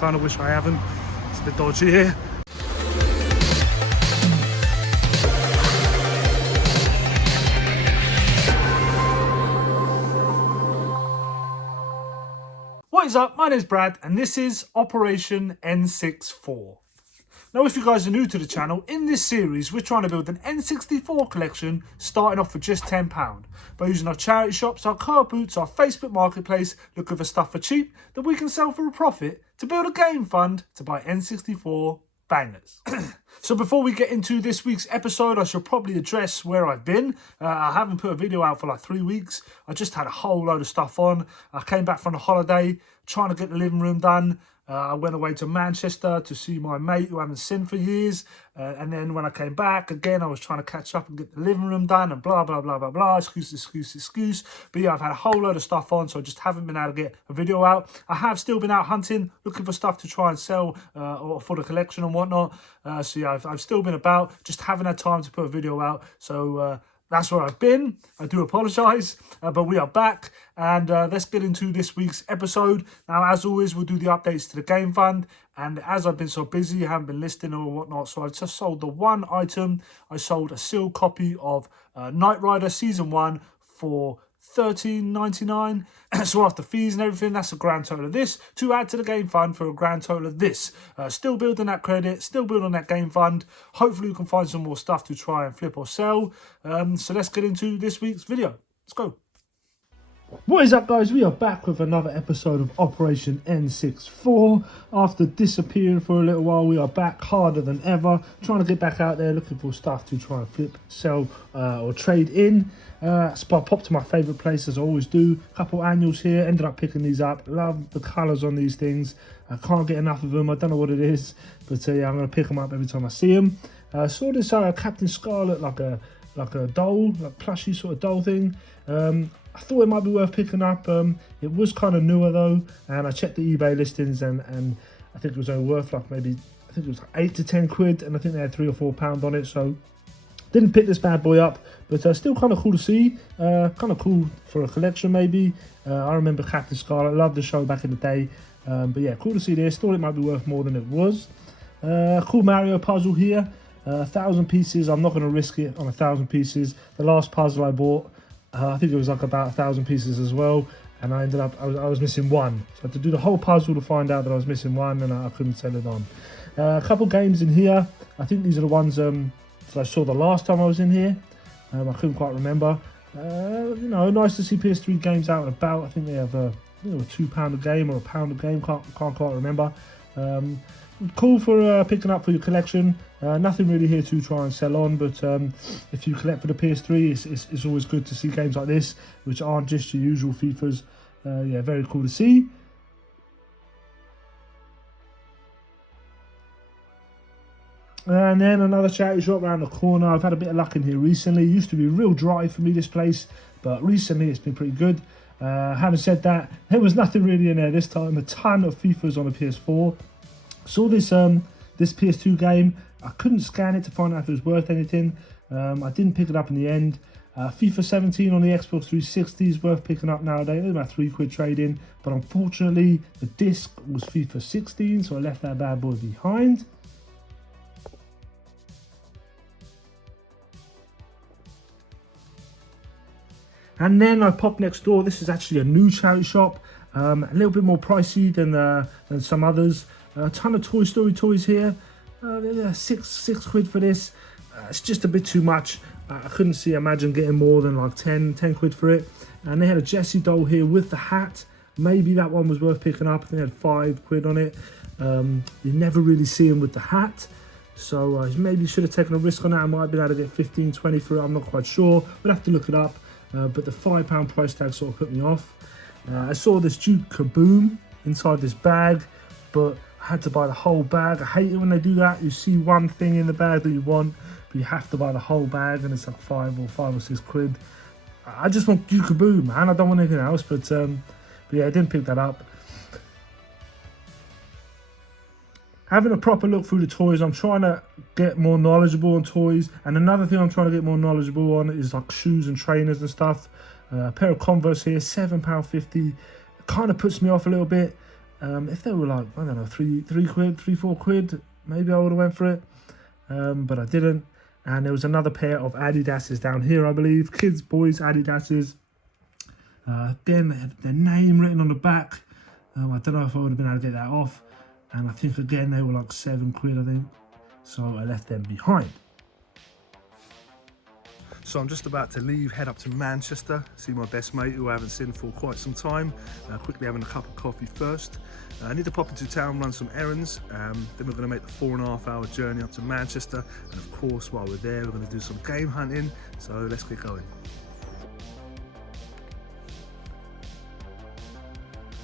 kind of wish I haven't. It's a bit dodgy here. What is up? My name is Brad and this is Operation N64. Now, if you guys are new to the channel, in this series we're trying to build an N64 collection starting off for just £10 by using our charity shops, our car boots, our Facebook marketplace, looking for stuff for cheap that we can sell for a profit to build a game fund to buy N64 bangers. So before we get into this week's episode, I should probably address where I've been. I haven't put a video out for like 3 weeks. I just had a whole load of stuff on. I came back from a holiday, trying to get the living room done. I went away to Manchester to see my mate who I haven't seen for years. And then when I came back, again, I was trying to catch up and get the living room done and blah, blah, blah, blah, blah. Excuse. But yeah, I've had a whole load of stuff on, so I just haven't been able to get a video out. I have still been out hunting, looking for stuff to try and sell or for the collection and whatnot. So yeah, I've still been about, just haven't had time to put a video out. So that's where I've been. I do apologise, but we are back and let's get into this week's episode. Now, as always, we'll do the updates to the game fund. And as I've been so busy, I haven't been listing or whatnot, so I've just sold the one item. I sold a sealed copy of Knight Rider Season 1 for $13.99. So after fees and everything, that's a grand total of this to add to the game fund for a grand total of this. Still building that credit, still building that game fund. Hopefully we can find some more stuff to try and flip or sell. So let's get into this week's video. Let's go. What is up, guys? We are back with another episode of Operation N64. After disappearing for a little while, we are back harder than ever, trying to get back out there, looking for stuff to try and flip, sell, or trade in. So I popped to my favourite place, as I always do. A couple annuals here, ended up picking these up. Love the colours on these things. I can't get enough of them. I don't know what it is, but yeah, I'm going to pick them up every time I see them. Saw this Captain Scarlet, like a doll, like plushy sort of doll thing. I thought it might be worth picking up. It was kind of newer though, and I checked the eBay listings, and I think it was only worth like maybe, I think it was like 8 to 10 quid, and I think they had £3 or £4 on it. So didn't pick this bad boy up, but still kind of cool to see. Kind of cool for a collection maybe. I remember Captain Scarlet, loved the show back in the day. But yeah, cool to see this. Thought it might be worth more than it was. Cool Mario puzzle here. 1,000 pieces. I'm not going to risk it on 1,000 pieces. The last puzzle I bought, I think it was like about 1,000 pieces as well, and I ended up I was missing one. So I had to do the whole puzzle to find out that I was missing one, and I couldn't sell it on. A couple games in here. I think these are the ones that I saw the last time I was in here. I couldn't quite remember. You know, nice to see PS3 games out and about. I think they have a £2 a game or £1 a game. Can't quite remember. Cool for picking up for your collection. Nothing really here to try and sell on, but if you collect for the PS3, it's always good to see games like this, which aren't just your usual FIFAs. Yeah, very cool to see. And then another charity shop around the corner. I've had a bit of luck in here recently. It used to be real dry for me, this place, but recently it's been pretty good. Having said that, there was nothing really in there this time. A ton of FIFAs on the PS4. Saw this this PS2 game. I couldn't scan it to find out if it was worth anything. I didn't pick it up in the end. FIFA 17 on the Xbox 360 is worth picking up nowadays. It's about £3 trading, but unfortunately the disc was FIFA 16, so I left that bad boy behind. And then I popped next door. This is actually a new charity shop, a little bit more pricey than some others. A ton of Toy Story toys here. Six quid for this. It's just a bit too much. I couldn't imagine getting more than like 10 quid for it. And they had a Jessie doll here with the hat. Maybe that one was worth picking up. I think they had 5 quid on it. You never really see him with the hat. So maybe should have taken a risk on that. I might have been able to get 15, 20 for it. I'm not quite sure. We'll have to look it up. But the £5 price tag sort of put me off. I saw this Duke Kaboom inside this bag, but I had to buy the whole bag. I hate it when they do that. You see one thing in the bag that you want, but you have to buy the whole bag, and it's like 5 or 6 quid. I just want Duke Kaboom, man. I don't want anything else. But yeah, I didn't pick that up. Having a proper look through the toys, I'm trying to get more knowledgeable on toys. And another thing I'm trying to get more knowledgeable on is like shoes and trainers and stuff. A pair of Converse here, £7.50. It kind of puts me off a little bit. If they were like, I don't know, three quid, 4 quid, maybe I would have went for it, but I didn't. And there was another pair of Adidas's down here, I believe, kids, boys, Adidas's. Again, they had their name written on the back. I don't know if I would have been able to get that off. And I think, again, they were like 7 quid, I think. So I left them behind. So I'm just about to leave, head up to Manchester, see my best mate who I haven't seen for quite some time. Quickly having a cup of coffee first. I need to pop into town, run some errands. Then we're going to make the 4.5-hour journey up to Manchester. And of course, while we're there, we're going to do some game hunting. So let's get going.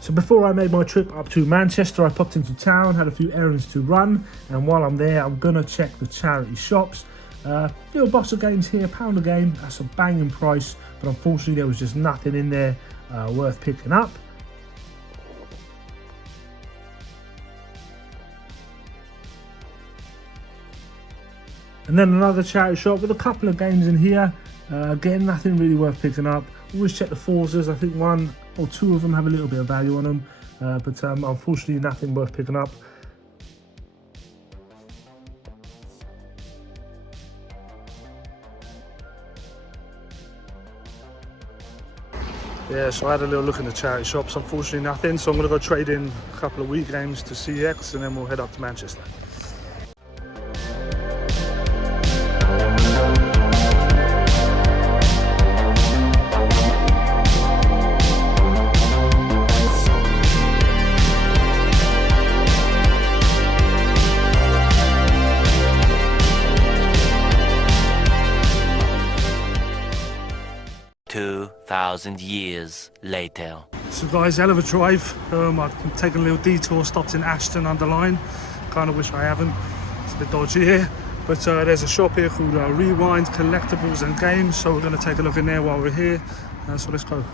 So before I made my trip up to Manchester, I popped into town, had a few errands to run. And while I'm there, I'm going to check the charity shops. Little box of games here, £1 a game, that's a banging price, but unfortunately there was just nothing in there worth picking up. And then another charity shop with a couple of games in here. Again, nothing really worth picking up. Always check the Forzas, I think 1 or 2 of them have a little bit of value on them, but unfortunately nothing worth picking up. Yeah, so I had a little look in the charity shops, unfortunately nothing, so I'm going to go trade in a couple of Wii games to CX and then we'll head up to Manchester. Years later. So guys, hell of a drive. I've taken a little detour, stopped in Ashton under Line. Kind of wish I haven't, it's a bit dodgy here. But there's a shop here called Rewind Collectibles and Games, so we're going to take a look in there while we're here. So let's go.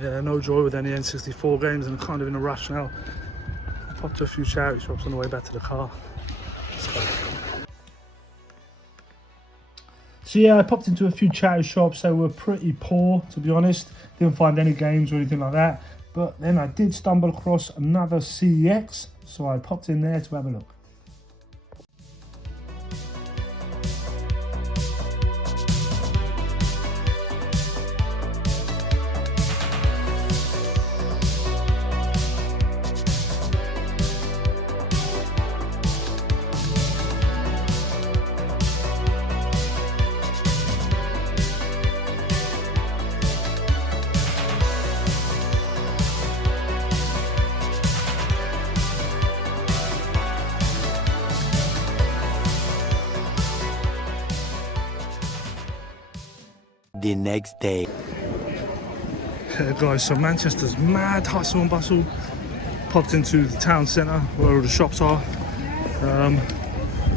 Yeah, no joy with any N64 games, and I'm kind of in a rush now. I popped to a few charity shops on the way back to the car. So yeah, I popped into a few charity shops. They were pretty poor, to be honest. Didn't find any games or anything like that. But then I did stumble across another CEX, so I popped in there to have a look. The next day. Yeah, guys, so Manchester's mad hustle and bustle. Popped into the town centre where all the shops are. Gonna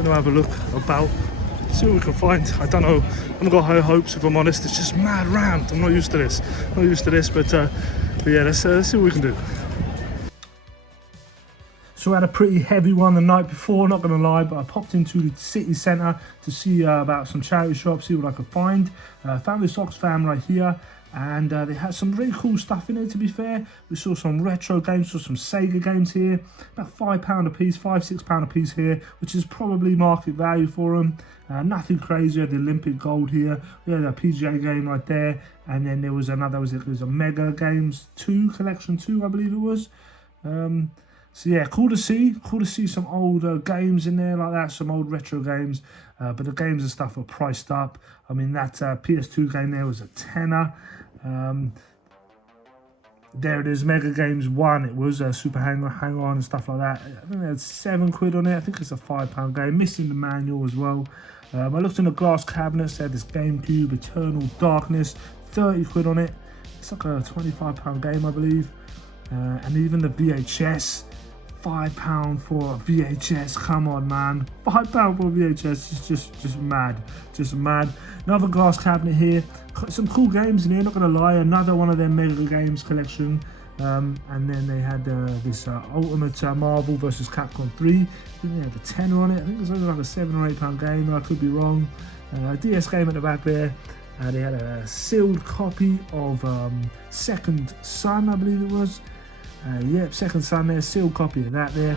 have a look about, see what we can find. I don't know, I haven't got high hopes if I'm honest. It's just mad rammed. I'm not used to this. But yeah, let's see what we can do. So I had a pretty heavy one the night before, not going to lie, but I popped into the city centre to see about some charity shops, see what I could find. Found this Oxfam right here, and they had some really cool stuff in it, to be fair. We saw some retro games, saw some Sega games here, about £5 a piece, £6 a piece here, which is probably market value for them. Nothing crazy. We had the Olympic Gold here, we had a PGA game right there, and then there was another, it was a Mega Games 2, Collection 2, I believe it was. So yeah, cool to see some old games in there like that, some old retro games, but the games and stuff were priced up. I mean, that PS2 game there was a tenner. There it is, Mega Games 1, it was a Super Hang On and stuff like that. I think they had £7 on it. I think it's a £5 game, missing the manual as well. I looked in the glass cabinets, they had this GameCube Eternal Darkness, £30 on it. It's like a £25 game, I believe. And even the VHS, £5 for a VHS, come on man, £5 for a VHS is just mad. Another glass cabinet here, some cool games in here, not gonna lie, another one of their Mega Games collection. And then they had this Ultimate Marvel vs Capcom 3, I think they had a tenner on it, I think it was only like a £7 or £8 game, I could be wrong. DS game at the back there. They had a sealed copy of Second Son, I believe it was. Yep, Second Son there, sealed copy of that there.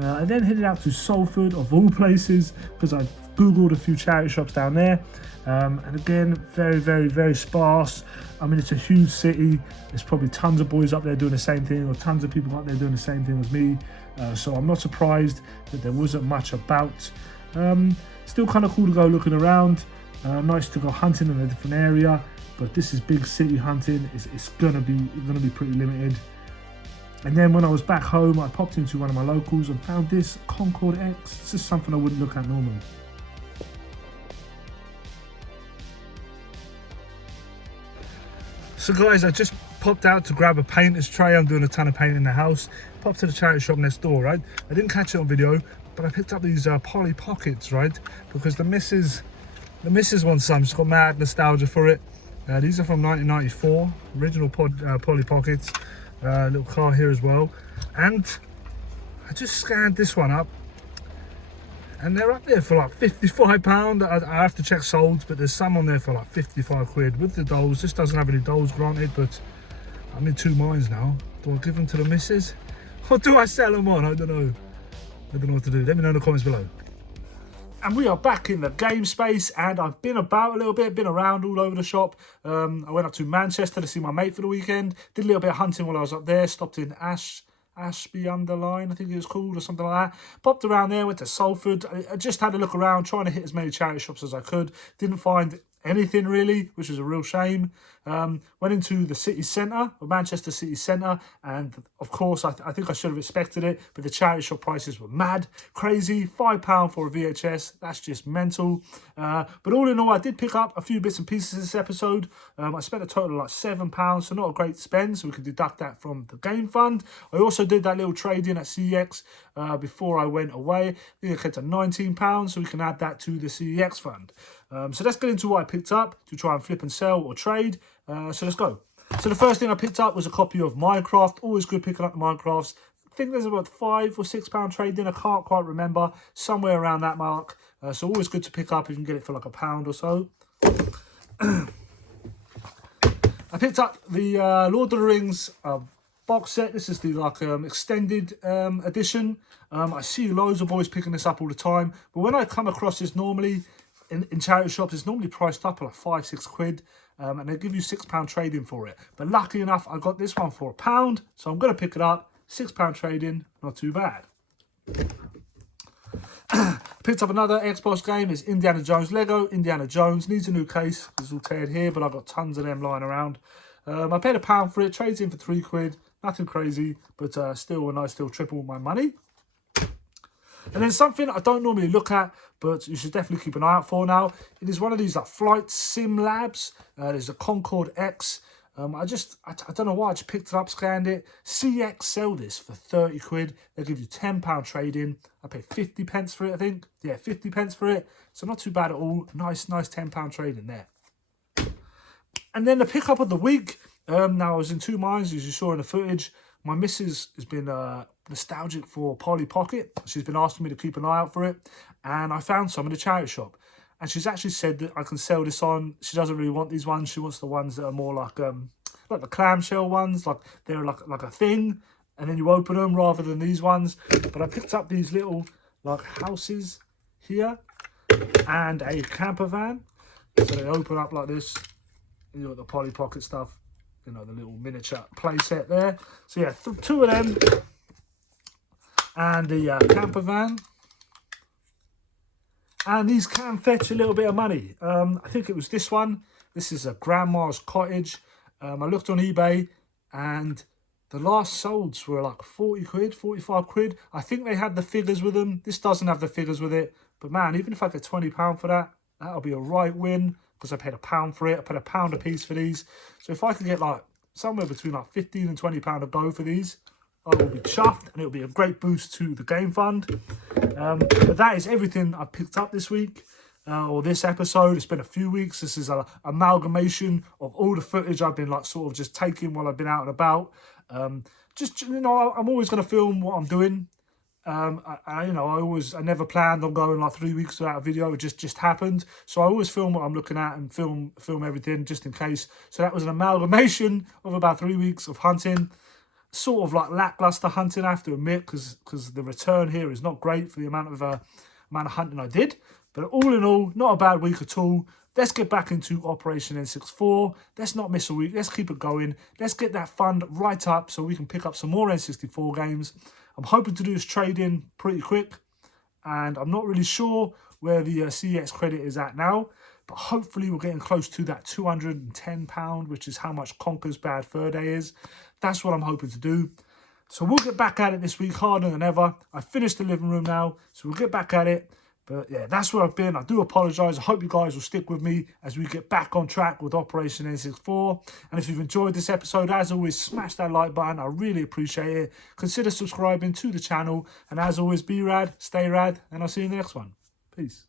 I then headed out to Salford, of all places, because I googled a few charity shops down there, and again, very sparse. I mean, it's a huge city, there's probably tons of boys up there doing the same thing, or tons of people up there doing the same thing as me, so I'm not surprised that there wasn't much about. Still kind of cool to go looking around, nice to go hunting in a different area, but this is big city hunting, it's gonna be pretty limited. And then when I was back home, I popped into one of my locals and found this Concorde X. It's just something I wouldn't look at normally. So guys, I just popped out to grab a painter's tray. I'm doing a ton of painting in the house. Popped to the charity shop next door, right? I didn't catch it on video, but I picked up these Polly Pockets, right? Because the missus wants some. She's got mad nostalgia for it. These are from 1994, original Polly Pockets. Little car here as well, and I just scanned this one up, and they're up there for like £55. I have to check solds, but there's some on there for like £55 with the dolls. This doesn't have any dolls granted, but I'm in two minds now. Do I give them to the missus, or do I sell them on? I don't know what to do. Let me know in the comments below. And we are back in the game space, and I've been about a little bit, been around all over the shop. I went up to Manchester to see my mate for the weekend, did a little bit of hunting while I was up there, stopped in Ashby Underline, I think it was called, or something like that. Popped around there, went to Salford. I just had a look around, trying to hit as many charity shops as I could. Didn't find anything really, which was a real shame. Went into the city centre, of Manchester city centre, and of course I think I should have expected it, but the charity shop prices were mad, crazy. £5 for a VHS, that's just mental. But all in all, I did pick up a few bits and pieces this episode. I spent a total of like £7, so not a great spend, so we can deduct that from the game fund. I also did that little trade in at CEX before I went away. I think it came to £19, so we can add that to the CEX fund. So let's get into what I picked up to try and flip and sell or trade. So let's go. So the first thing I picked up was a copy of Minecraft. Always good picking up the Minecrafts. I think there's about £5 or £6 trade-in. I can't quite remember. Somewhere around that mark. So always good to pick up if you can get it for like £1 or so. I picked up the Lord of the Rings box set. This is the like extended edition. I see loads of boys picking this up all the time. But when I come across this normally in charity shops, it's normally priced up at like £5-6, and they give you £6 trading for it. But luckily enough, I got this one for £1, so I'm going to pick it up. £6 trading, not too bad. Picked up another Xbox game. It's Indiana Jones Lego. Indiana Jones needs a new case. It's all teared here, but I've got tons of them lying around. I paid £1 for it. Trades in for £3. Nothing crazy, but still a nice triple my money. And then something I don't normally look at, but you should definitely keep an eye out for now. It is one of these like flight sim labs. There's a Concorde X. I don't know why, I just picked it up, scanned it. CX sell this for 30 quid. They give you £10 trade-in. I paid 50 pence for it, I think. Yeah, 50 pence for it. So not too bad at all. Nice £10 trade-in there. And then the pickup of the week. Now I was in two minds, as you saw in the footage. My missus has been nostalgic for Polly Pocket. She's been asking me to keep an eye out for it. And I found some in the charity shop. And she's actually said that I can sell this on. She doesn't really want these ones. She wants the ones that are more like the clamshell ones. Like they're like a thing. And then you open them rather than these ones. But I picked up these little like houses here. And a camper van. So they open up like this. You got the Polly Pocket stuff. You know, the little miniature play set there. So yeah, two of them. And the camper van. And these can fetch a little bit of money. I think it was this one. This is a grandma's cottage. I looked on eBay and the last solds were like 40 quid, 45 quid. I think they had the figures with them. This doesn't have the figures with it. But man, even if I get £20 for that, that'll be a right win because I paid £1 for it. I paid £1 a piece for these. So if I could get like somewhere between like 15 and £20 a go for these, I will be chuffed, and it'll be a great boost to the game fund. But that is everything I picked up this week, or this episode. It's been a few weeks. This is an amalgamation of all the footage I've been like sort of just taking while I've been out and about. Just, you know, I'm always going to film what I'm doing. I never planned on going like 3 weeks without a video. It just happened. So I always film what I'm looking at and film everything just in case. So that was an amalgamation of about 3 weeks of hunting. Sort of like lackluster hunting, I have to admit, because the return here is not great for the amount of hunting I did. But all in all, not a bad week at all. Let's get back into Operation N64. Let's not miss a week. Let's keep it going. Let's get that fund right up so we can pick up some more N64 games. I'm hoping to do this trade-in pretty quick. And I'm not really sure where the CX credit is at now. But hopefully we're getting close to that £210, which is how much Conker's Bad Fur Day is. That's what I'm hoping to do. So we'll get back at it this week harder than ever. I finished the living room now, so we'll get back at it. But yeah, that's where I've been. I do apologise. I hope you guys will stick with me as we get back on track with Operation N64. And if you've enjoyed this episode, as always, smash that like button. I really appreciate it. Consider subscribing to the channel. And as always, be rad, stay rad, and I'll see you in the next one. Peace.